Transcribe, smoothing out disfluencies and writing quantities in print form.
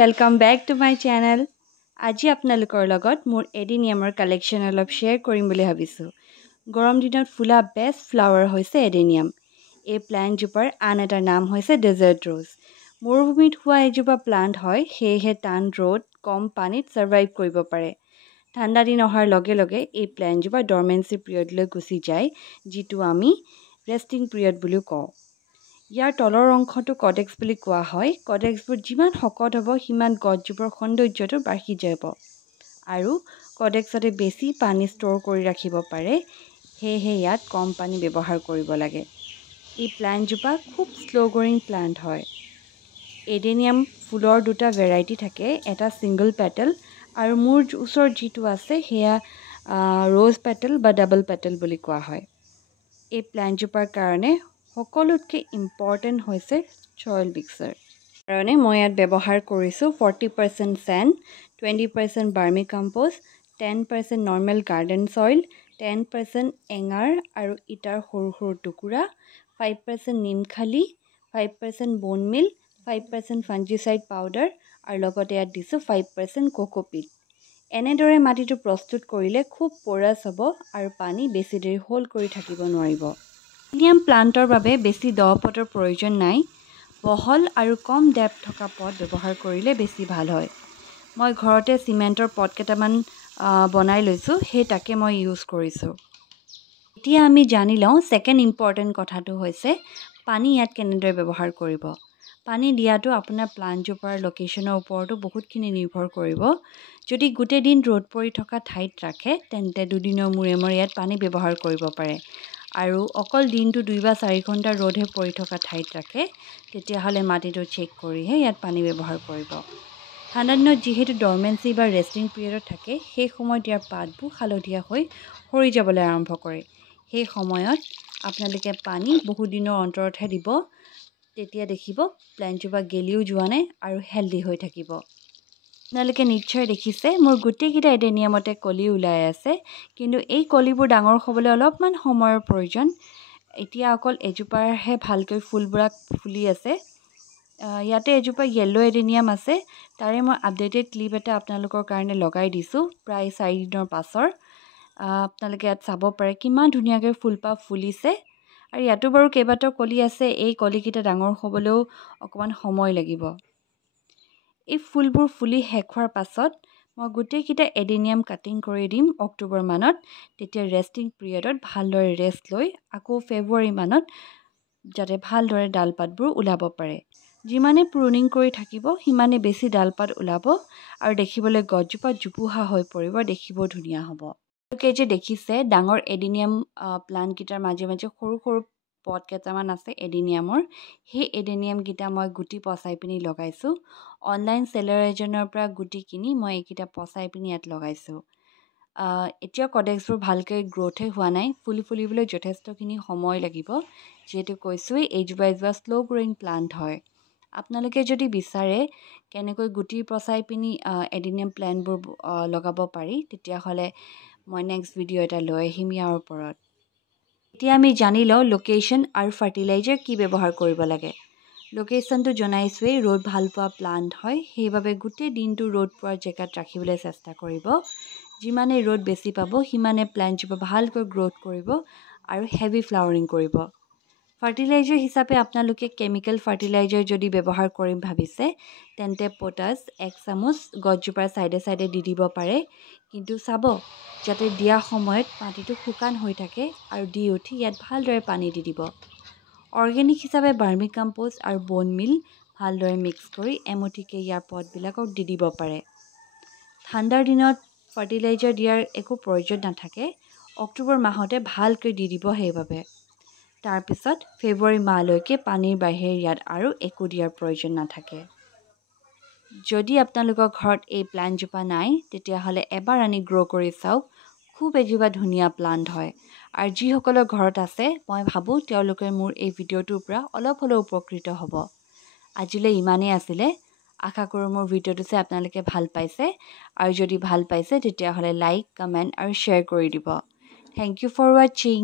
welcome back to my channel. আজি আপোনালোকৰ লগত মোৰ এডেনিয়ামৰ কালেকশ্যন অলপ শ্বেয়াৰ কৰিম বুলি ভাবিছোঁ। গৰম দিনত ফুলা বেষ্ট ফ্লাৱাৰ হৈছে এডেনিয়াম। এই প্লাণ্টজোপাৰ আন এটা নাম হৈছে ডেজাৰ্ট ৰোজ। মৰুভূমিত হোৱা এজোপা প্লাণ্ট হয়, সেয়েহে টান ৰ'দ, কম পানীত ছাৰ্ভাইভ কৰিব পাৰে। ঠাণ্ডা দিন অহাৰ লগে লগে এই প্লাণ্টজোপা ডৰমেঞ্চি পিৰিয়ডলৈ গুচি যায়, যিটো আমি ৰেষ্টিং পিৰিয়ড বুলিও কওঁ। ইয়াৰ তলৰ অংশটো কডেক্স বুলি কোৱা হয়। কডেক্সবোৰ যিমান শকত হ'ব সিমান গছজোপাৰ সৌন্দৰ্যটো বাঢ়ি যাব আৰু কডেক্সতে বেছি পানী ষ্ট'ৰ কৰি ৰাখিব পাৰে, সেয়েহে ইয়াত কম পানী ব্যৱহাৰ কৰিব লাগে। এই প্লাণ্টজোপা খুব শ্ল' গ্ৰ'য়িং প্লাণ্ট হয়। এডেনিয়াম ফুলৰ দুটা ভেৰাইটি থাকে, এটা ছিংগল পেটেল আৰু মোৰ ওচৰত যিটো আছে সেয়া ৰ'জ পেটেল বা ডাবল পেটেল বুলি কোৱা হয়। এই প্লাণ্টজোপাৰ কাৰণে সকলোতকৈ ইম্পৰ্টেণ্ট হৈছে ছইল মিক্সাৰ। কাৰণে মই ইয়াত ব্যৱহাৰ কৰিছোঁ 40% send, 20% বাৰ্মি compost, 10% normal garden soil, 10% এঙাৰ আৰু ইটাৰ সৰু সৰু টুকুৰা, 5% নিমখালি, 5% বোন মিল, 5% ফাঞ্জিচাইড পাউডাৰ আৰু লগতে ইয়াত দিছোঁ 5% কোকোপিট। এনেদৰে মাটিটো প্ৰস্তুত কৰিলে খুব পৰাছ হ'ব আৰু পানী বেছি দেৰি হোল্ড কৰি থাকিব নোৱাৰিব। এডেনিয়াম প্লাণ্টৰ বাবে বেছি দ পটৰ প্ৰয়োজন নাই। বহল আৰু কম ডেপ্থ থকা পট ব্যৱহাৰ কৰিলে বেছি ভাল হয়। মই ঘৰতে চিমেণ্টৰ পট কেইটামান বনাই লৈছোঁ, তাকে মই ইউজ কৰিছোঁ। এতিয়া আমি জানি লওঁ ছেকেণ্ড ইম্পৰ্টেণ্ট কথাটো হৈছে পানী ইয়াত কেনেদৰে ব্যৱহাৰ কৰিব। পানী দিয়াটো আপোনাৰ প্লাণ্টজোপাৰ লোকেশ্যনৰ ওপৰতো বহুতখিনি নিৰ্ভৰ কৰিব। যদি গোটেই দিন ৰ'দ পৰি থকা ঠাইত ৰাখে তেন্তে দুদিনৰ মূৰে মূৰে ইয়াত পানী ব্যৱহাৰ কৰিব পাৰে। আৰু অকল দিনটো 2 বা 4 ঘণ্টা ৰ'দহে পৰি থকা ঠাইত ৰাখে তেতিয়াহ'লে মাটিটো চেক কৰিহে ইয়াত পানী ব্যৱহাৰ কৰিব। ঠাণ্ডা দিনত যিহেতু ডৰমেঞ্চি বা ৰেষ্টিং পিৰিয়ডত থাকে, সেই সময়ত ইয়াৰ পাতবোৰ হালধীয়া হৈ সৰি যাবলৈ আৰম্ভ কৰে। সেই সময়ত আপোনালোকে পানী বহুদিনৰ অন্তৰতহে দিব, তেতিয়া দেখিব প্লাণ্টজোপা গেলিও যোৱা নাই আৰু হেল্ডি হৈ থাকিব। আপোনালোকে নিশ্চয় দেখিছে মোৰ গোটেইকেইটা এডেনিয়ামতে কলি ওলাই আছে, কিন্তু এই কলিবোৰ ডাঙৰ হ'বলৈ অলপমান সময়ৰ প্ৰয়োজন। এতিয়া অকল এজোপাৰহে ভালকৈ ফুলবিলাক ফুলি আছে। ইয়াতে এজোপা য়েল্ল' এডেনিয়াম আছে, তাৰে মই আপডেটেড ক্লিপ এটা আপোনালোকৰ কাৰণে লগাই দিছোঁ প্ৰায় 4 দিনৰ পাছৰ। আপোনালোকে ইয়াত চাব পাৰে কিমান ধুনীয়াকৈ ফুলপাহ ফুলিছে আৰু ইয়াতো বাৰু কেইবাটাও কলি আছে। এই কলিকেইটা ডাঙৰ হ'বলৈও অকণমান সময় লাগিব। এই ফুলবোৰ ফুলি শেষ হোৱাৰ পাছত মই গোটেইকেইটা এডেনিয়াম কাটিং কৰি দিম অক্টোবৰ মানত। তেতিয়া ৰেষ্টিং পিৰিয়ডত ভালদৰে ৰেষ্ট লৈ আকৌ ফেব্ৰুৱাৰী মানত যাতে ভালদৰে ডালপাতবোৰ ওলাব পাৰে। যিমানে প্ৰুনিং কৰি থাকিব সিমানে বেছি ডালপাত ওলাব আৰু দেখিবলৈ গছজোপা জোপোহা হৈ পৰিব, দেখিব ধুনীয়া হ'ব। আপোনালোকে যে দেখিছে ডাঙৰ এডেনিয়াম প্লাণ্টকেইটাৰ মাজে মাজে সৰু সৰু পট কেইটামান আছে এডেনিয়ামৰ, সেই এডেনিয়ামকেইটা মই গুটি পচাই পিনি লগাইছোঁ। অনলাইন চেলাৰ এজনৰ পৰা গুটি কিনি মই এইকেইটা পচাই পিনি ইয়াত লগাইছোঁ। এতিয়া কডেক্সবোৰ ভালকৈ গ্ৰ'থে হোৱা নাই, ফুলিবলৈ যথেষ্টখিনি সময় লাগিব। যিহেতু কৈছোঁৱেই এইজোপা শ্ল' গ্ৰ'য়িং প্লাণ্ট হয়। আপোনালোকে যদি বিচাৰে কেনেকৈ গুটি পচাই পিনি এডেনিয়াম প্লাণ্টবোৰ লগাব পাৰি, তেতিয়াহ'লে মই নেক্সট ভিডিঅ' এটা লৈ আহিম ইয়াৰ ওপৰত। এতিয়া আমি জানি লওঁ লোকেশ্যন আৰু ফাৰ্টিলাইজাৰ কি ব্যৱহাৰ কৰিব লাগে। লোকেশ্যনটো জনাইছোৱেই, ৰ'দ ভাল পোৱা প্লাণ্ট হয়, সেইবাবে গোটেই দিনটো ৰ'দ পোৱাৰ জেগাত ৰাখিবলৈ চেষ্টা কৰিব। যিমানে ৰ'দ বেছি পাব সিমানে প্লাণ্টজোপা ভালকৈ গ্ৰ'থ কৰিব আৰু হেভি ফ্লাৱাৰিং কৰিব। ফাৰ্টিলাইজাৰ হিচাপে আপোনালোকে কেমিকেল ফাৰ্টিলাইজাৰ যদি ব্যৱহাৰ কৰিম ভাবিছে তেন্তে পটাছ 1 চামুচ গছজোপাৰ চাইডে চাইডে দি দিব পাৰে, কিন্তু চাব যাতে দিয়া সময়ত মাটিটো শুকান হৈ থাকে আৰু দি উঠি ইয়াত ভালদৰে পানী দি দিব। অৰ্গেনিক হিচাপে বাৰ্মি কম্প'ষ্ট আৰু বোন মিল ভালদৰে মিক্স কৰি এমুঠিকৈ ইয়াৰ পটবিলাকক দি দিব পাৰে। ঠাণ্ডাৰ দিনত ফাৰ্টিলাইজাৰ দিয়াৰ একো প্ৰয়োজন নাথাকে, অক্টোবৰ মাহতে ভালকৈ দি দিব সেইবাবে। তাৰপিছত ফেব্ৰুৱাৰী মাহলৈকে পানীৰ বাহিৰে ইয়াত আৰু একো দিয়াৰ প্ৰয়োজন নাথাকে। যদি আপোনালোকৰ ঘৰত এই প্লাণ্টজোপা নাই তেতিয়াহ'লে এবাৰ আনি গ্ৰ' কৰি চাওক, খুব এজোপা ধুনীয়া প্লাণ্ট হয়। আৰু যিসকলৰ ঘৰত আছে মই ভাবোঁ তেওঁলোকে মোৰ এই ভিডিঅ'টোৰ পৰা অলপ হ'লেও উপকৃত হ'ব। আজিলৈ ইমানেই আছিলে। আশা কৰোঁ মোৰ ভিডিঅ'টো চাই আপোনালোকে ভাল পাইছে, আৰু যদি ভাল পাইছে তেতিয়াহ'লে লাইক, কমেণ্ট আৰু শ্বেয়াৰ কৰি দিব। থেংক ইউ ফৰ ৱাচিং।